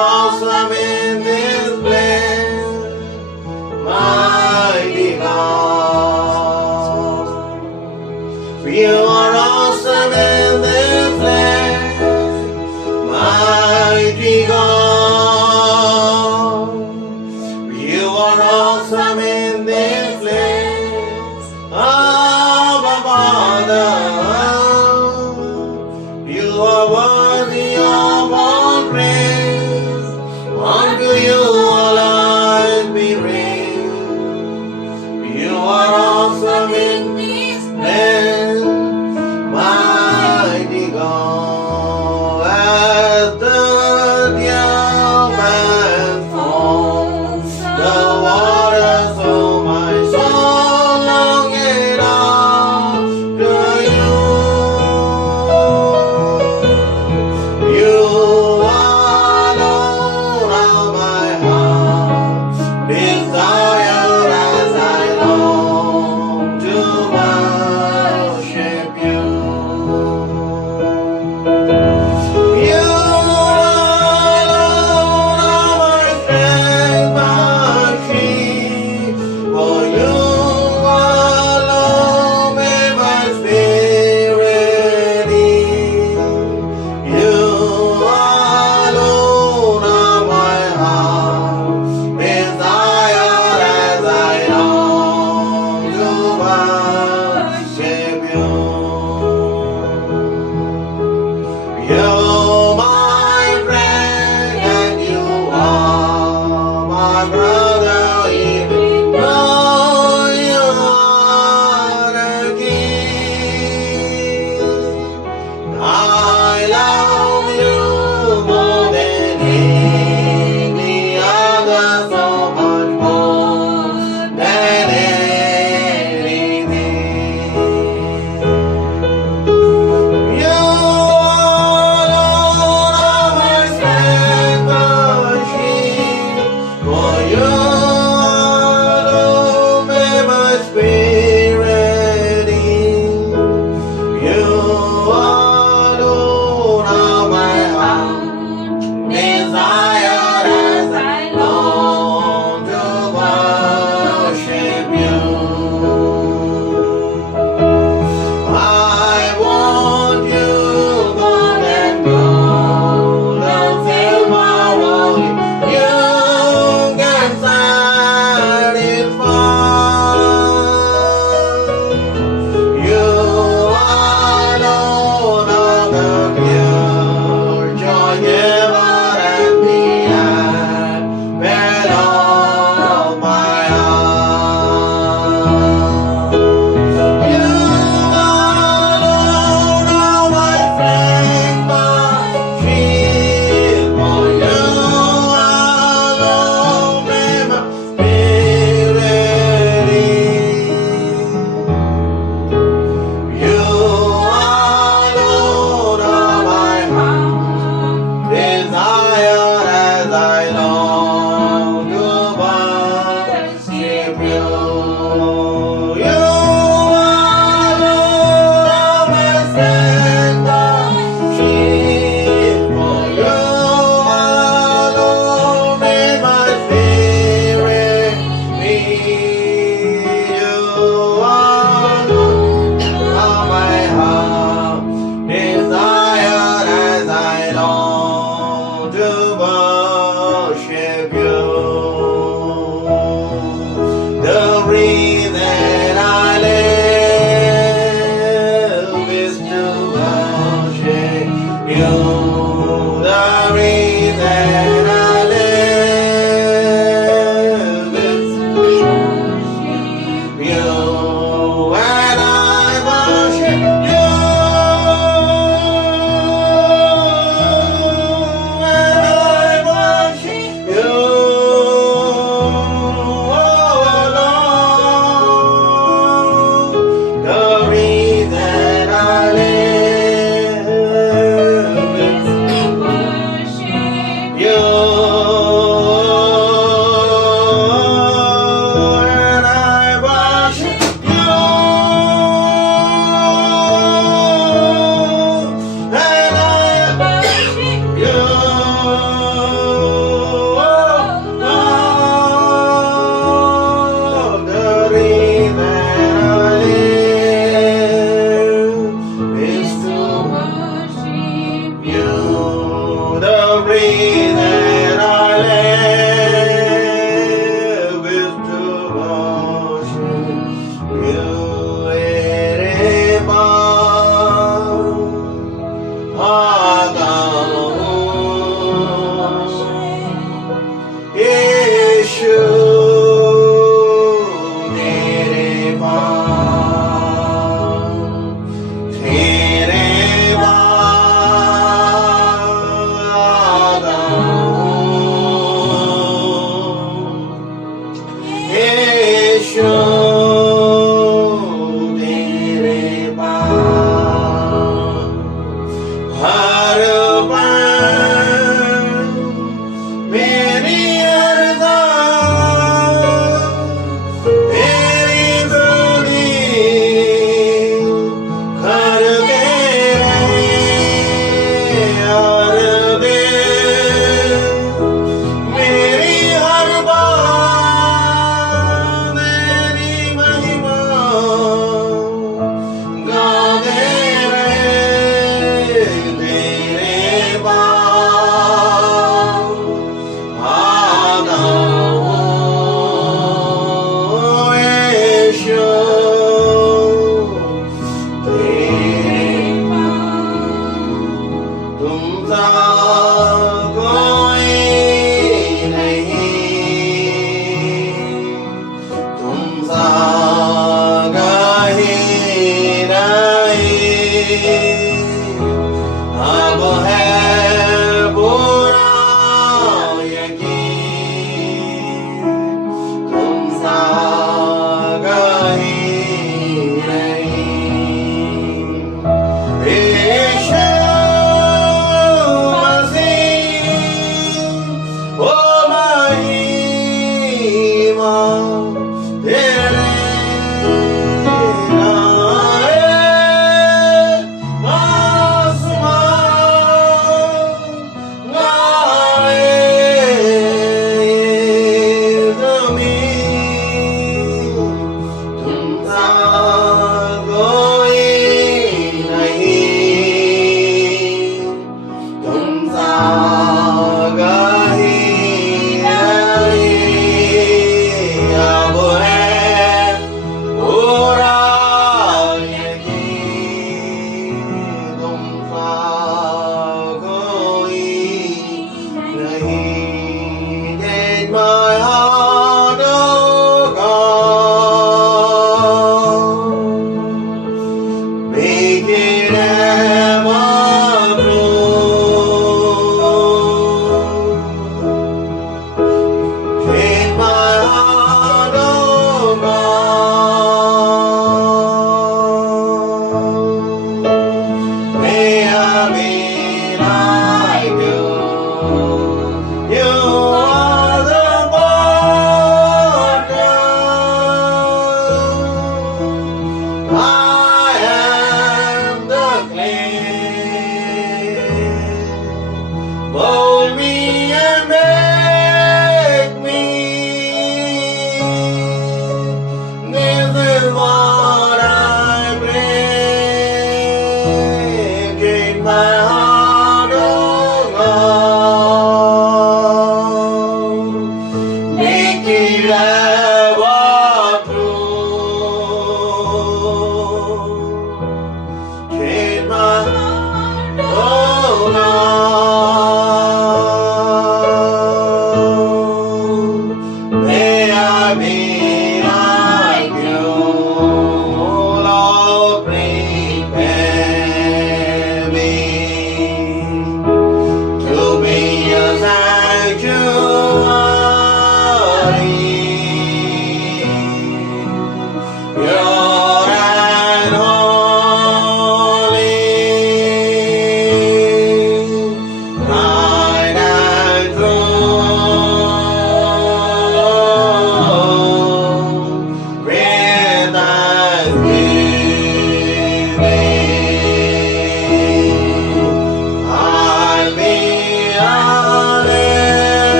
awesome in this place, mighty God. You are awesome in this place, mighty God. You are awesome in this place, Abba Father. You are worthy of all praise. Unto you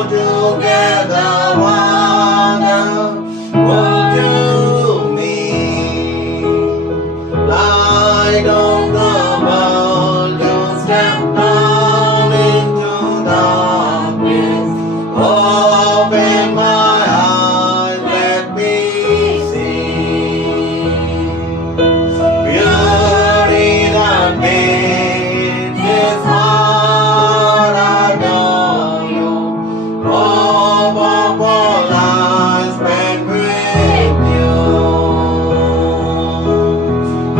altogether wonderful to me. Light of the world, you step down into darkness. Open my eyes, let me see beauty that made this heart adore you. Hope of all I spent with you.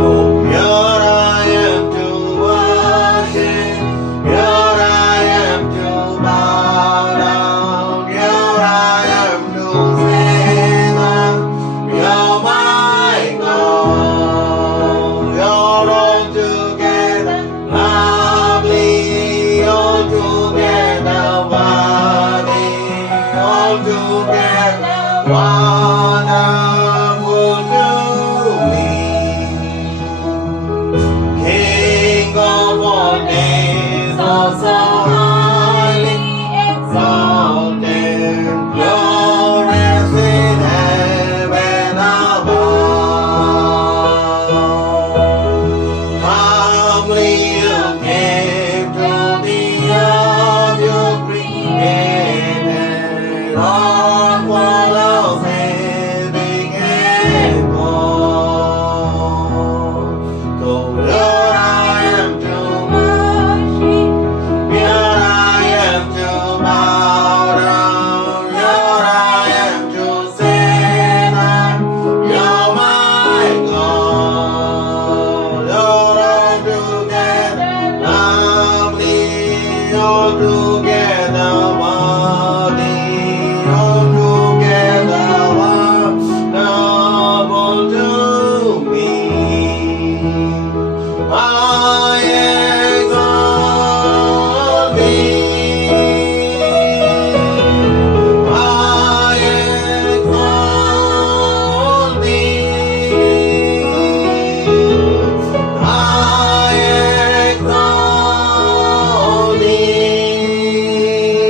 Oh, here I am to worship, here I am to bow down, here I am to sing that you're my God. You're altogether lovely, altogether worthy, altogether wonderful to me. King of all days, also highly exalted, glorious in heaven above. Humbly you came to the earth you created, all for our sin became born. So here I am to worship, here I am to bow down, here I am to say that you're my God. You're altogether lovely, altogether worthy, altogether wonderful to me. I exalt thee. I exalt thee. I exalt thee.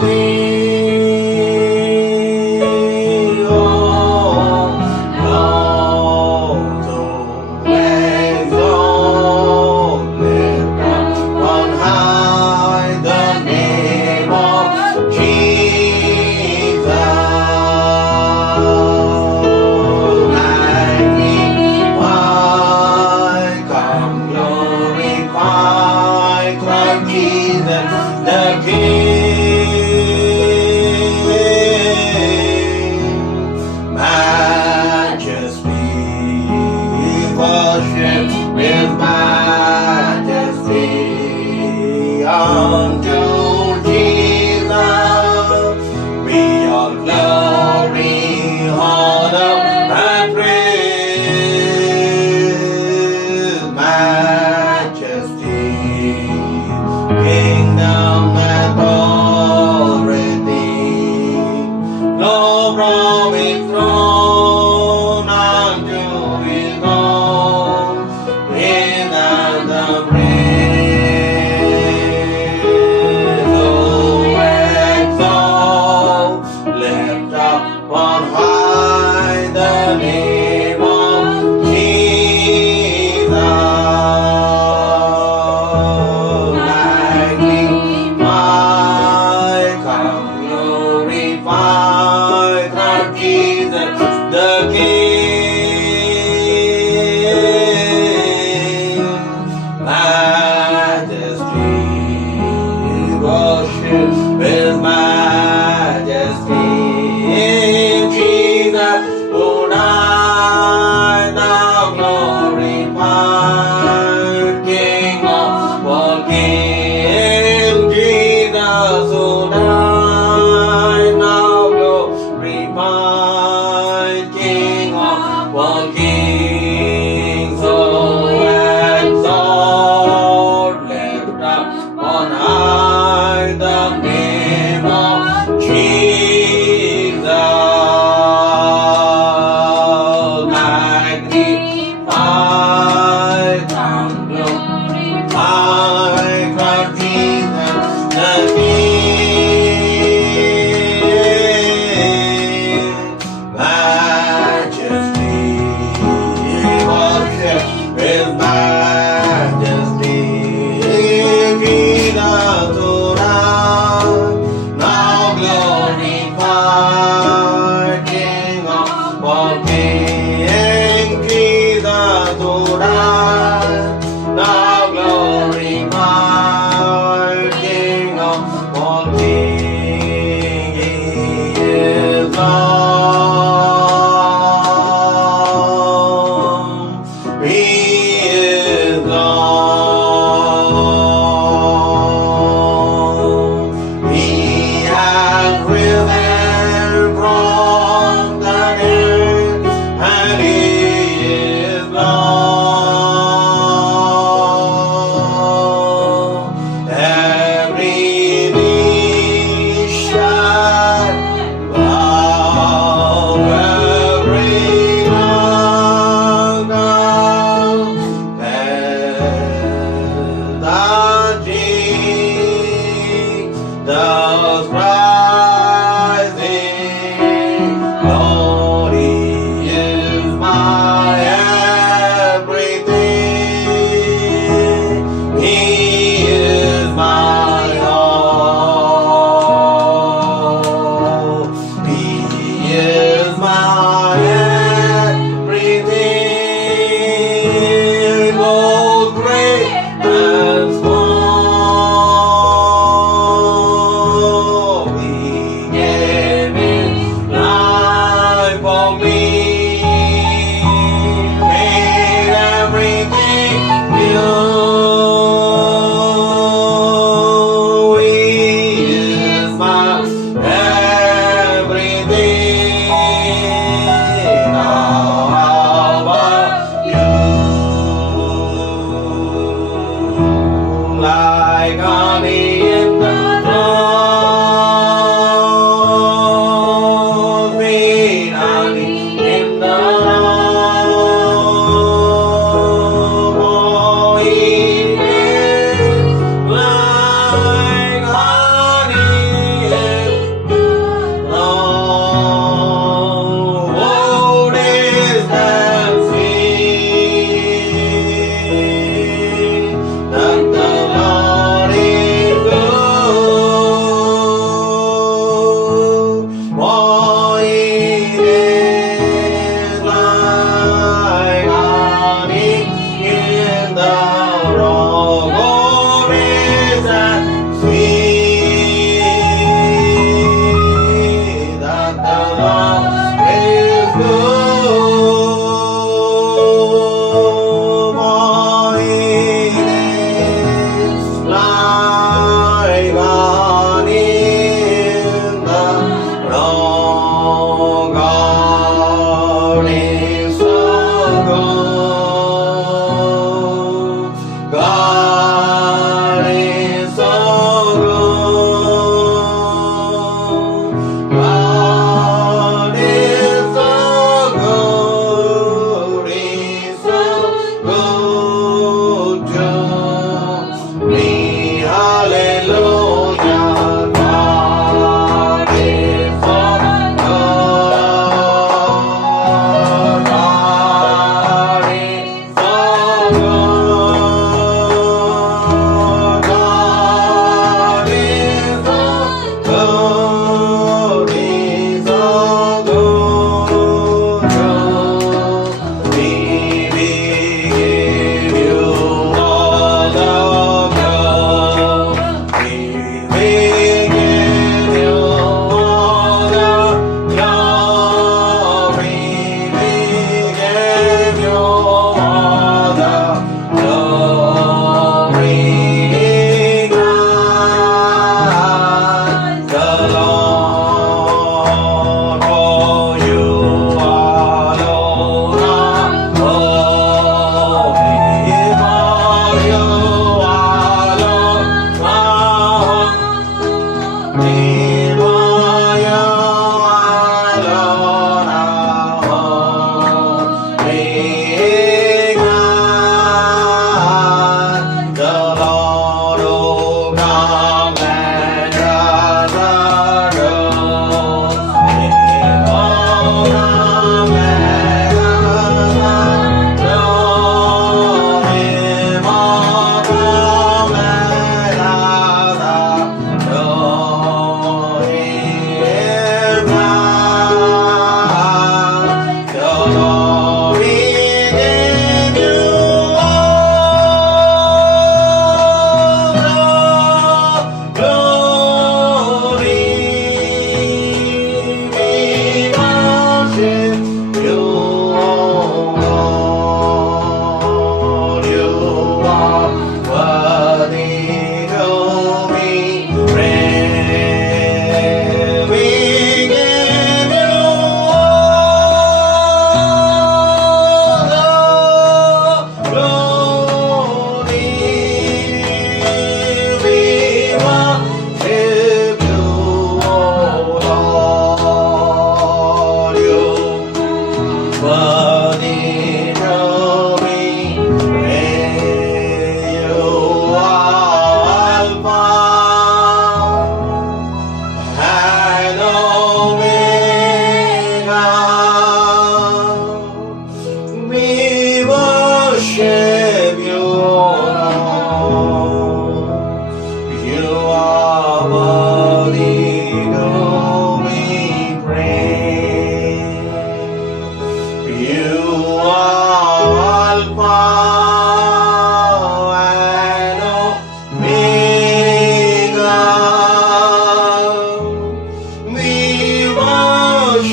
He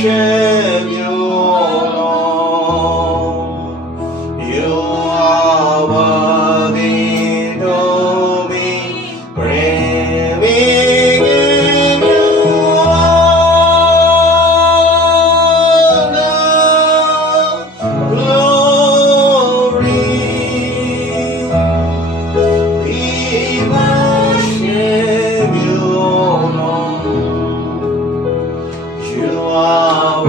worship you, Lord. You are worthy to be praised. We give you all the glory. We worship you, Lord. You are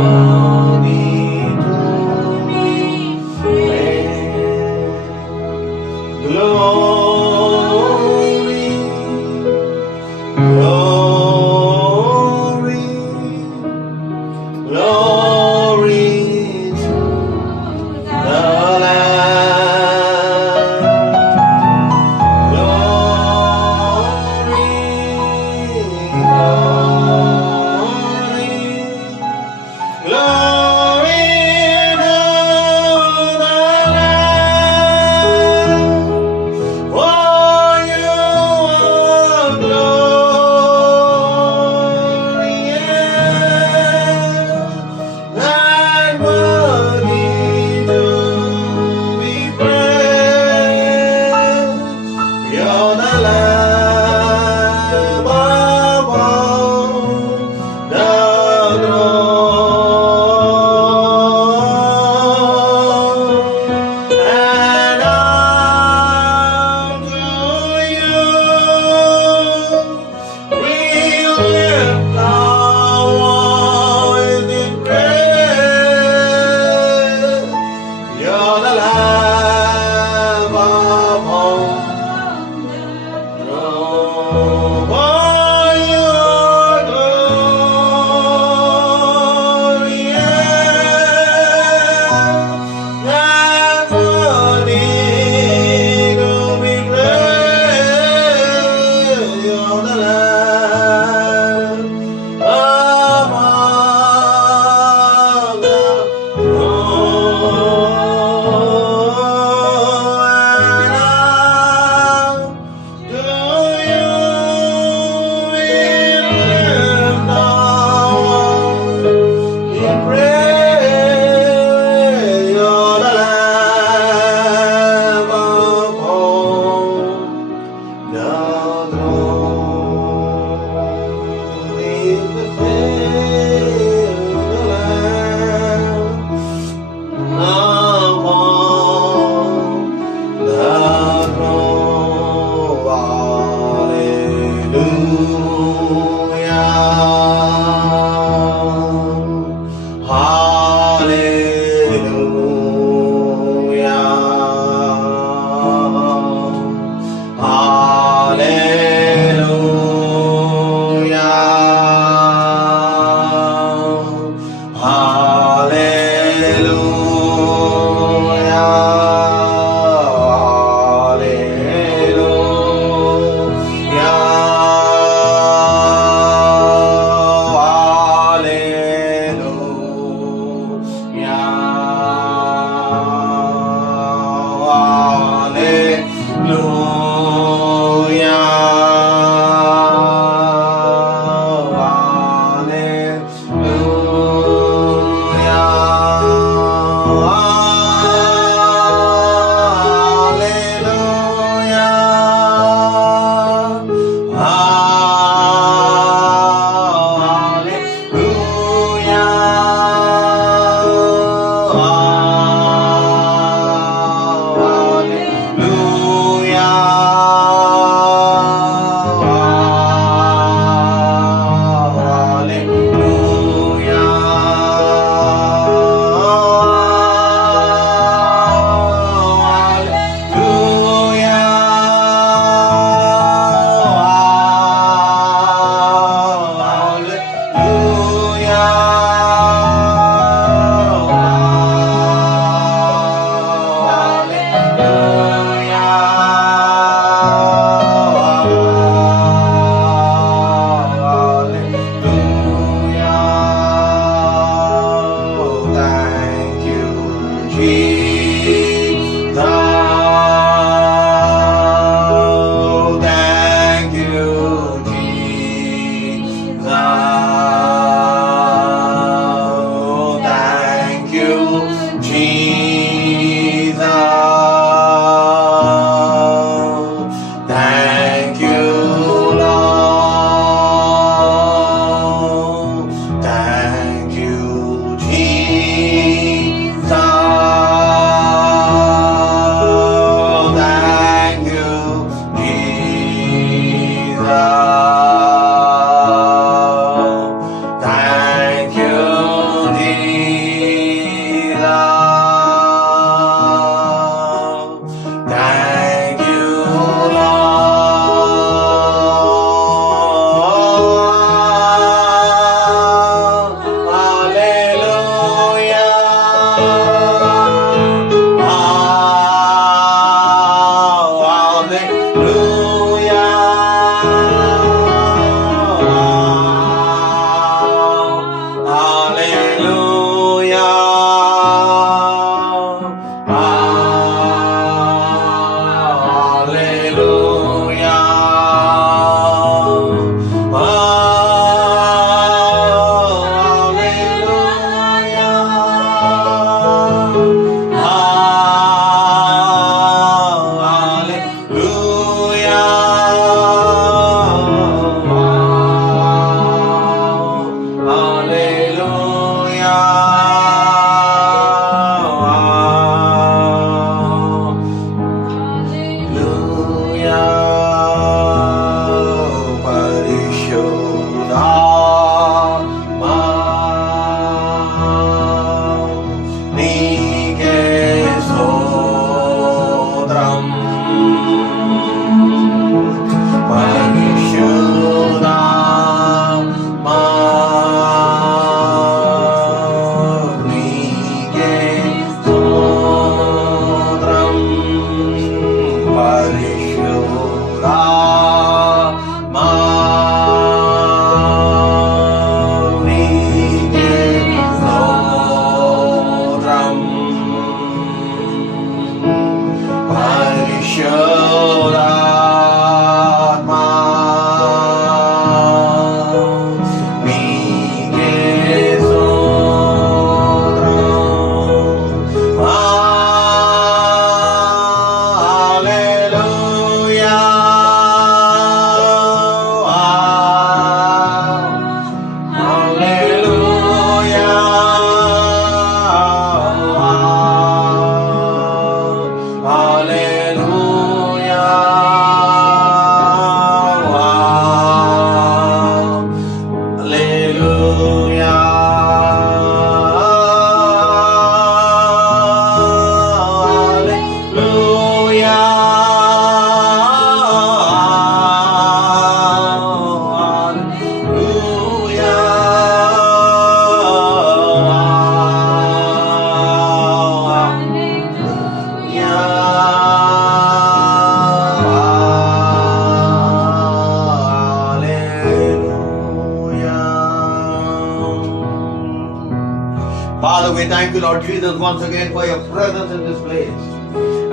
Father, we thank you, Lord Jesus, once again for your presence in this place.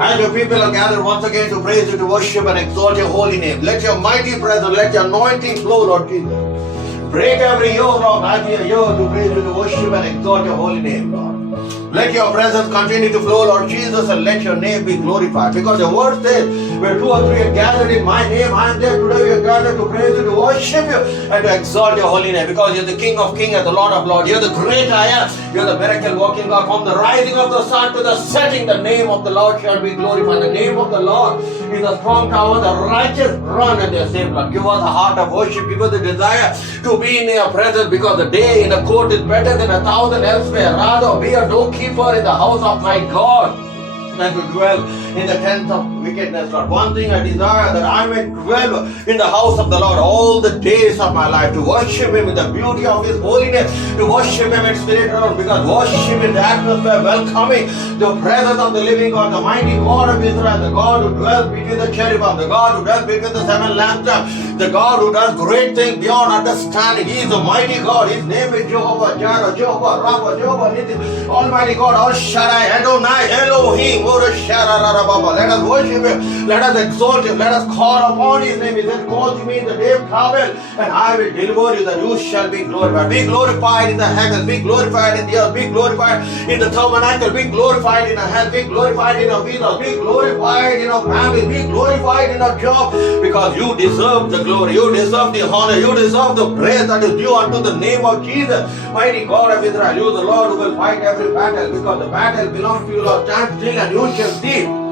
As your people are gathered once again to praise you, to worship and exalt your holy name, let your mighty presence, let your anointing flow, Lord Jesus. Break every yoke, Lord, as we are here to praise you, to worship and exalt your holy name, Lord. Let your presence continue to flow, Lord Jesus, and let your name be glorified. Because the word says, where 2 or 3 are gathered in my name, I am there. Today we are gathered to praise you, to worship you, and to exalt your holy name. Because you're the King of kings and the Lord of lords. You're the great I am. You're the miracle working God. From the rising of the sun to the setting, the name of the Lord shall be glorified. The name of the Lord is a strong tower. The righteous run and they are saved, Lord. Give us a heart of worship. Give us the desire to be in your presence. Because the day in the court is better than 1,000 elsewhere. Rather, be a doorkeeper in the house of my God than to dwell in the tents of wickedness, Lord. One thing I desire, that I may dwell in the house of the Lord all the days of my life, to worship Him in the beauty of His holiness, to worship Him in spirit and truth, because worship in the atmosphere, welcoming the presence of the living God, the mighty God of Israel, the God who dwells between the cherubim, the God who dwells between the 7 lampstands, the God who does great things beyond understanding. He is the mighty God. His name is Jehovah Jireh, Jehovah Rapha, Jehovah Nissi, Almighty God, Al Shaddai, Adonai, Elohim. Let us worship Him. Let us exalt Him. Let us call upon His name. He said, call to me in the day of trouble, and I will deliver you, that you shall be glorified. Be glorified in the heavens. Be glorified in the earth. Be glorified in the tabernacle. Be glorified in our health. Be glorified in our business. Be glorified in our family. Be glorified in our job, because you deserve the glory. You deserve the honor. You deserve the praise that is due unto the name of Jesus. Mighty God of Israel, you the Lord who will fight every battle, because the battle belongs to you, Lord. Stand still and you shall see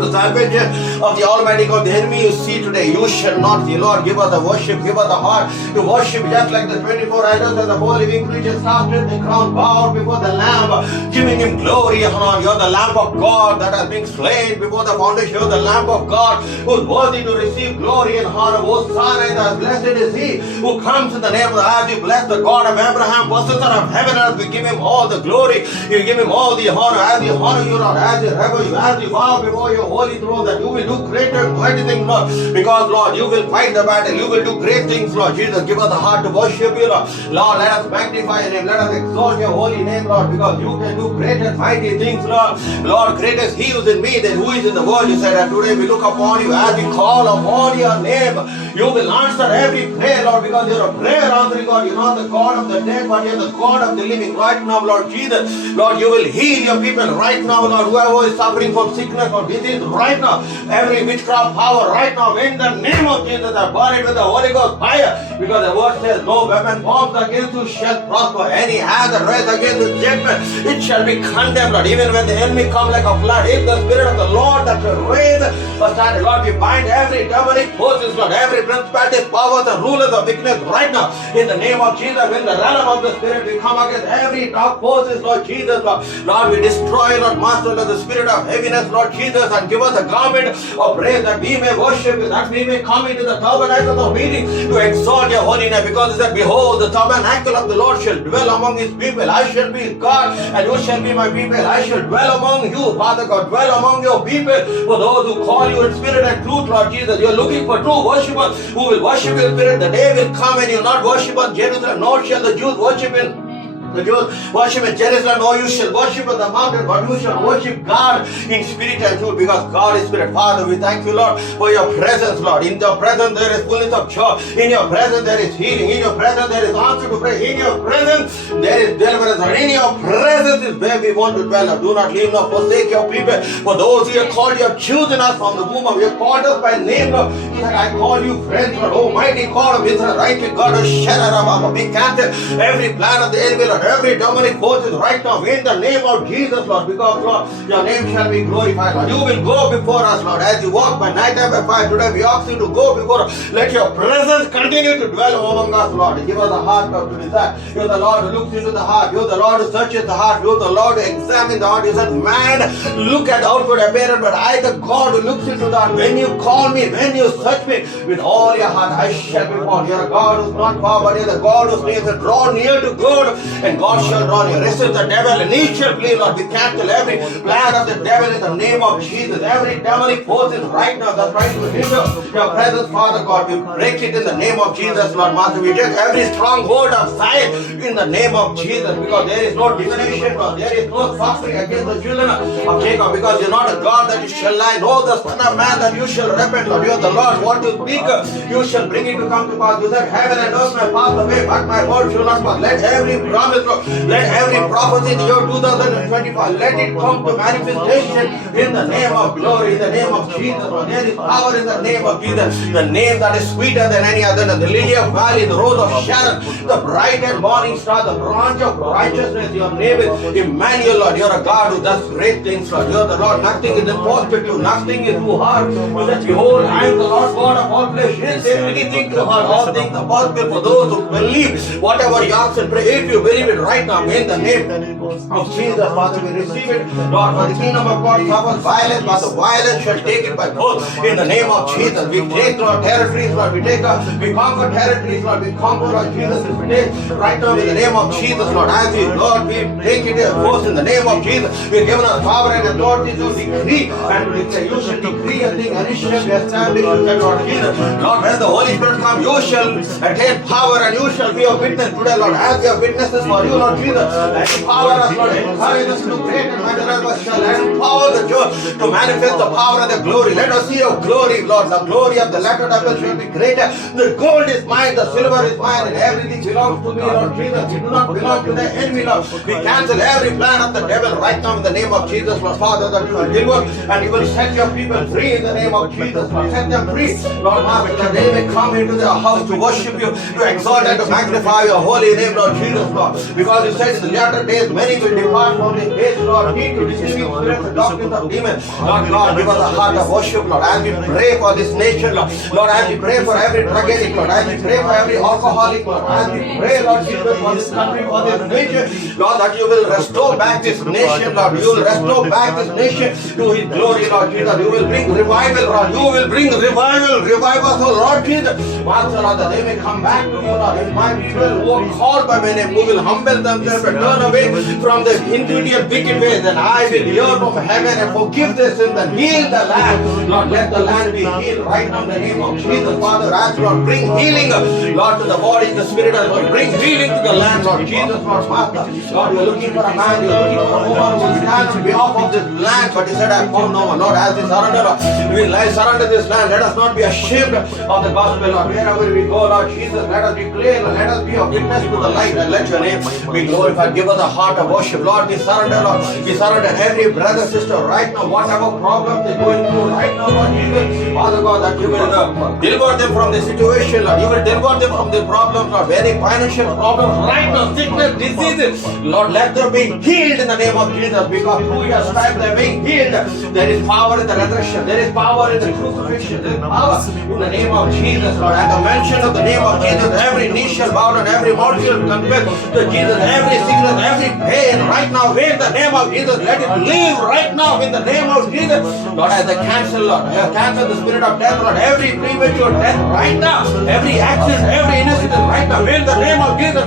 the salvation of the Almighty God. The enemy you see today, you shall not see. Lord, give us the worship, give us the heart to worship, just like the 24 elders and the 4 living creatures casted the crown, bowed before the Lamb, giving Him glory and honor. You're the Lamb of God that has been slain before the foundation. You're the Lamb of God who is worthy to receive glory and honor. Hosanna, blessed is He who comes in the name of the Lord. You bless the God of Abraham, possessor of heaven and earth. We give Him all the glory. You give Him all the honor. As we honor you, Lord, as we reverence you, as we bow before your holy throne, that you will do greater and mighty things, Lord. Because, Lord, you will fight the battle. You will do great things, Lord Jesus. Give us a heart to worship you, Lord. Lord, let us magnify your name. Let us exalt your holy name, Lord, because you can do great and mighty things, Lord. Lord, greatest He who is in me than who is in the world. You said, and today we look upon you as we call upon your name. You will answer every prayer, Lord, because you're a prayer answering God. You're not the God of the dead, but you're the God of the living. Right now, Lord Jesus, Lord, you will heal your people right now, Lord. Whoever is suffering from sickness or disease right now, every witchcraft power right now, in the name of Jesus, I burn it with the Holy Ghost fire, because the word says, no weapon formed against you shall prosper. Any hand that raised against the judgment, it shall be condemned, Lord. Even when the enemy come like a flood, if the Spirit of the Lord that will raise a standard, Lord, we bind every demonic forces, Lord, every principalities, powers, and rulers of weakness right now, in the name of Jesus. In the realm of the Spirit, we come against every dark forces, Lord Jesus, Lord. Lord, we destroy, Lord, master, Lord, the spirit of heaviness, Lord Jesus, and give us a garment of praise, that we may worship you, that we may come into the tabernacle of meeting to exalt your holy name, because it said, behold, the tabernacle of the Lord shall dwell among His people. I shall be God, and you shall be my people. I shall dwell among you, Father God. Dwell among your people, for those who call you in spirit and truth, Lord Jesus. You are looking for true worshippers who will worship in spirit. The day will come and you will not worship in Jerusalem, nor shall the Jews worship in the Jews worship in Jerusalem, or you shall worship on the mountain, but you shall worship God in spirit and truth, because God is spirit. Father, we thank you, Lord, for your presence, Lord. In your presence there is fullness of joy. In your presence there is healing. In your presence there is answer to prayer. In your presence there is deliverance. And in your presence is where we want to dwell. Do not leave nor forsake your people. For those who have called, you have chosen us from the womb of your called us by name, Lord. I call you friends, Lord. Almighty God of Israel, rightly God of Shaddai. We cancel every plan of the enemy, Lord. Every demonic forces right now in the name of Jesus, Lord, because, Lord, your name shall be glorified, Lord. You will go before us, Lord, as you walk by night and by fire. Today we ask you to go before us. Let your presence continue to dwell among us, Lord. Give us a heart, Lord, to desire. You're the Lord who looks into the heart. You're the Lord who searches the heart. You're the Lord who examines the heart. You said, man, look at the outward appearance, but I, the God who looks into the heart. When you call me, when you search me with all your heart, I shall be found. You're a God who's not far, but you're the God who's near. Draw near to God, and and God shall run. You resist the devil and he shall flee, Lord. We cancel every plan of the devil in the name of Jesus. Every demonic force is right now that's trying to hinder your presence, Father God. We break it in the name of Jesus, Lord Master. We take every stronghold of Zion in the name of Jesus, because there is no divination, Lord. There is no sorcery against the children of Jacob, because you're not a God that you shall lie, nor the Son of Man that you shall repent, Lord. You are the Lord. What you speak, you shall bring it to come to pass. You said, heaven and earth may pass away, but my word shall not pass. Let every promise, Lord, let every prophecy in the year 2025, let it come to manifestation in the name of glory, in the name of Jesus, Lord. There is power in the name of Jesus, the name that is sweeter than any other, the lily of valley, the rose of Sharon, the bright and morning star, the branch of righteousness. Your name is Emmanuel, Lord. You're a God who does great things, Lord. You're the Lord. Nothing is impossible to you. Nothing is too hard. You said, behold, I am the Lord God of all flesh. Is there anything too hard? All things are possible for those who believe. Whatever you ask and pray, if you believe it right now, in the name of Jesus, Father, we receive it. Lord, for the kingdom of God suffers violence, but the violence shall take it by force. In the name of Jesus, we take, Lord, territories, Lord. We conquer territories, Lord. We conquer, Lord Jesus. We take right now in the name of Jesus, Lord. As we, Lord, we take it by force in the name of Jesus. We're given us power and authority to decree and to declare. You shall decree a thing and it shall be established, Lord Jesus. Lord, when the Holy Spirit comes, you shall attain power and you shall be a witness today, Lord. As we are witnesses for you, Lord Jesus, and empower us, Lord. Encourage us to great and mighty us shall empower the church to manifest the power and the glory. Let us see your glory, Lord. The glory of the latter temple shall be greater. The gold is mine, the silver is mine, and everything belongs to me, Lord Jesus. We do not belong to the enemy, Lord. We cancel every plan of the devil right now in the name of Jesus, Lord. Father, that you will deliver and you will set your people free in the name of Jesus, Lord. Set them free, Lord, Master, that they may come into their house to worship you, to exalt and to magnify your holy name, Lord Jesus, Lord. Because you said in the latter days, many will depart from this place, Lord. Need to deceiving spirits and doctrines of demons. Lord God, give us a heart of worship, Lord. As we pray for this nation, Lord. Lord, as we pray for every drug addict, Lord. As we pray for every alcoholic, Lord. As we pray, Lord Jesus, for this country, for this nation, Lord, that you will restore back this nation, Lord. You will restore back this nation to his glory, Lord Jesus. You will bring revival, Lord. You will bring revival. Revive us, oh Lord Jesus. Master, Lord, that they may come back to you, Lord. If my people who are called by my name, who will humble themselves and turn away from the iniquity and wicked ways, and I will hear from heaven and forgive their sins and heal the land. Lord, let the land be healed right now in the name of Jesus. Father, ask, Lord, bring healing, Lord, to the body, the spirit, and Lord, bring healing to the land, Lord Jesus, Lord, Master. Lord, you're looking for a man, you're looking for a woman who stands on behalf of this land, but you said, I found no one. Lord, as we surrender, Lord, we surrender this land. Let us not be ashamed of the gospel, Lord. Wherever we go, Lord Jesus, let us declare, let us be a witness to the light, and let your name be glorified. Give us a heart of worship, Lord. We surrender, Lord. We surrender every brother, sister, right now, whatever problem they're going through right now, Lord Jesus, Father God, that you will deliver them from the situation, Lord. You will deliver them from the problems, Lord. Very financial problems right now, sickness, diseases, Lord, let them be healed in the name of Jesus, because through your stripes they're being healed. There is power in the resurrection. There is power in the crucifixion. There is power in the name of Jesus, Lord. At the mention of the name of Jesus, every knee shall bow and every mouth shall confess to Jesus. Every sickness, every pain right now, in the name of Jesus, let it leave right now in the name of Jesus. Lord, as I cancel, Lord, I cancel the spirit of death, Lord, every premature death right now, every accident, every incident right now, in the name of Jesus.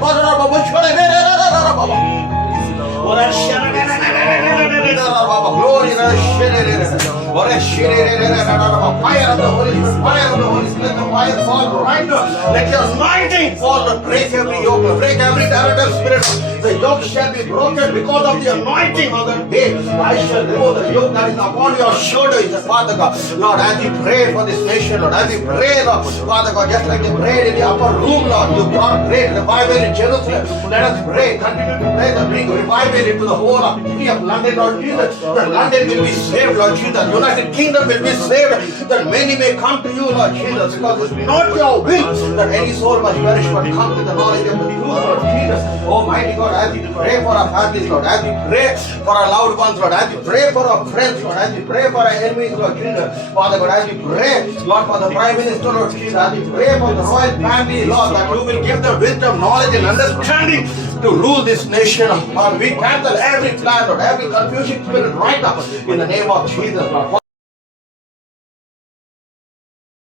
Fire of the Holy Spirit, fire of the Holy Spirit, the fire fall right now. Let your anointing fall to break every yoke, break every terrible spirit. The yoke shall be broken because of the anointing of the day. I shall remove the yoke that is upon your shoulders, Father God. Lord, as we pray for this nation, Lord, as we pray, Lord, Father God, just like they prayed in the upper room, Lord, you brought great revival in Jerusalem. Let us pray, continue to pray, to bring revival into the whole of the city of London, Lord Jesus. That London will be saved, Lord Jesus. United Kingdom will be saved, that many may come to you, Lord Jesus, because it's not your will that any soul must perish but come to the knowledge of the truth, Lord Jesus. Almighty God, as we pray for our families, Lord, as we pray for our loved ones, Lord, as we pray for our friends, Lord, as we pray for our enemies, Lord Jesus, Father God, as we pray, Lord, for the Prime Minister, Lord Jesus, as we pray for the royal family, Lord, that you will give them wisdom, knowledge, and understanding to rule this nation, Lord. We cancel every plan, Lord, every confusing spirit right now in the name of Jesus, Lord.